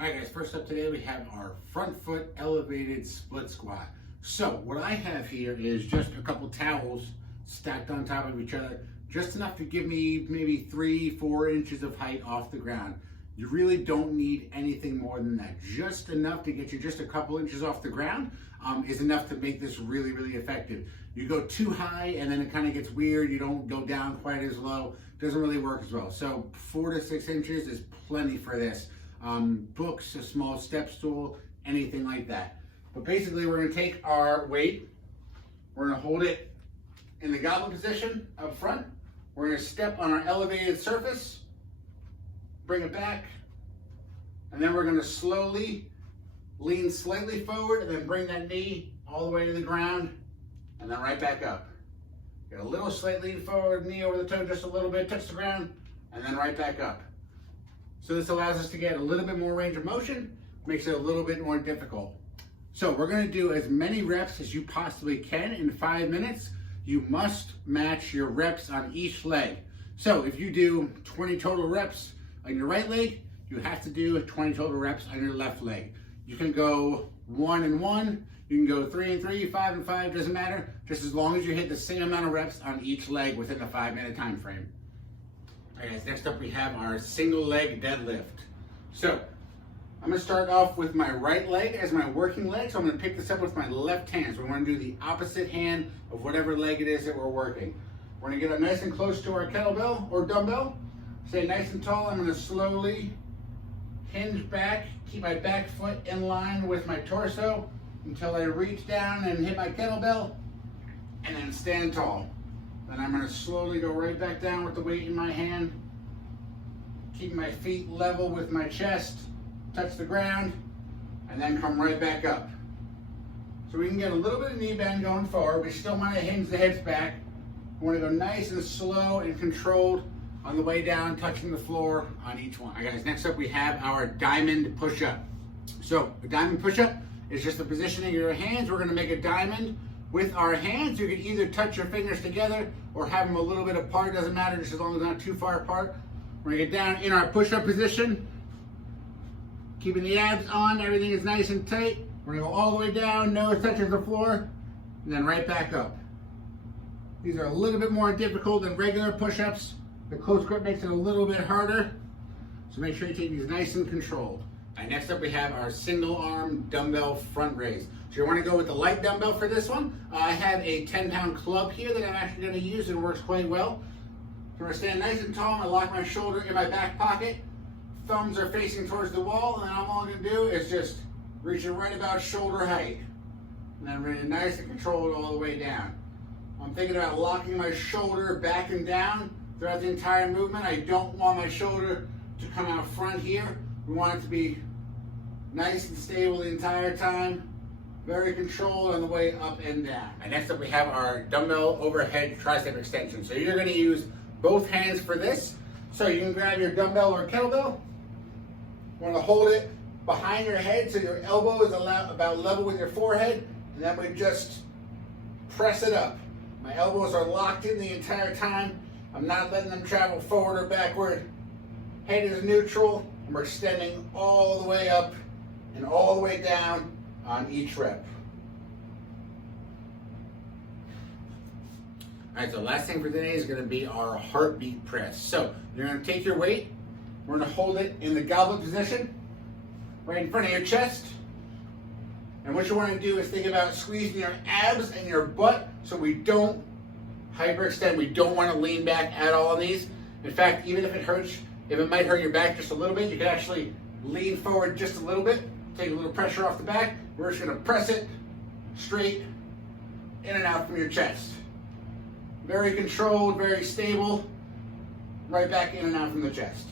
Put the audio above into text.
All right, guys, first up today, we have our front foot elevated split squat. So what I have here is just a couple towels stacked on top of each other, just enough to give me maybe 3-4 inches of height off the ground. You really don't need anything more than that. Just enough to get you just a couple inches off the ground is enough to make this really, really effective. You go too high and then it kind of gets weird. You don't go down quite as low. Doesn't really work as well. So 4 to 6 inches is plenty for this. Books, a small step stool, anything like that. But basically we're gonna take our weight, we're gonna hold it in the goblet position up front. We're gonna step on our elevated surface, bring it back, and then we're gonna slowly lean slightly forward and then bring that knee all the way to the ground and then right back up. Get a little slight lean forward, knee over the toe just a little bit, touch the ground, and then right back up. So this allows us to get a little bit more range of motion, makes it a little bit more difficult. So we're gonna do as many reps as you possibly can in 5 minutes. You must match your reps on each leg. So if you do 20 total reps on your right leg, you have to do 20 total reps on your left leg. You can go 1 and 1, you can go 3 and 3, 5 and 5, doesn't matter, just as long as you hit the same amount of reps on each leg within the 5-minute time frame. All right, guys, next up we have our single leg deadlift. So I'm gonna start off with my right leg as my working leg. So I'm gonna pick this up with my left hand. So we're gonna do the opposite hand of whatever leg it is that we're working. We're gonna get up nice and close to our kettlebell or dumbbell. Stay nice and tall. I'm gonna slowly hinge back, keep my back foot in line with my torso until I reach down and hit my kettlebell, and then stand tall. Then I'm gonna slowly go right back down with the weight in my hand, keep my feet level with my chest, touch the ground, and then come right back up. So we can get a little bit of knee bend going forward. We still wanna hinge the hips back. We wanna go nice and slow and controlled on the way down, touching the floor on each one. All right, guys, next up we have our diamond push-up. So a diamond push-up is just the positioning of your hands. We're gonna make a diamond with our hands. You can either touch your fingers together or have them a little bit apart, doesn't matter, just as long as they're not too far apart. We're gonna get down in our push-up position, keeping the abs on, everything is nice and tight. We're gonna go all the way down, nose touches the floor, and then right back up. These are a little bit more difficult than regular push-ups. The close grip makes it a little bit harder, so make sure you take these nice and controlled. All right, next up we have our single arm dumbbell front raise. So you want to go with the light dumbbell for this one. I have a 10-pound club here that I'm actually going to use and it works quite well. So I'm going to stand nice and tall. I'm going to lock my shoulder in my back pocket. Thumbs are facing towards the wall, and then all I'm going to do is just reach it right about shoulder height. And then really nice and controlled all the way down. I'm thinking about locking my shoulder back and down throughout the entire movement. I don't want my shoulder to come out front here. We want it to be nice and stable the entire time. Very controlled on the way up and down. And next up we have our dumbbell overhead tricep extension. So you're gonna use both hands for this. So you can grab your dumbbell or kettlebell. You wanna hold it behind your head so your elbow is about level with your forehead. And then we just press it up. My elbows are locked in the entire time. I'm not letting them travel forward or backward. Head is neutral, and we're extending all the way up and all the way down on each rep. All right, so last thing for today is gonna be our heartbeat press. So you're gonna take your weight, we're gonna hold it in the goblet position, right in front of your chest. And what you wanna do is think about squeezing your abs and your butt so we don't hyperextend. We don't wanna lean back at all on these. In fact, even if it hurts, if it might hurt your back just a little bit, you can actually lean forward just a little bit, take a little pressure off the back. We're just gonna press it straight in and out from your chest. Very controlled, very stable, right back in and out from the chest.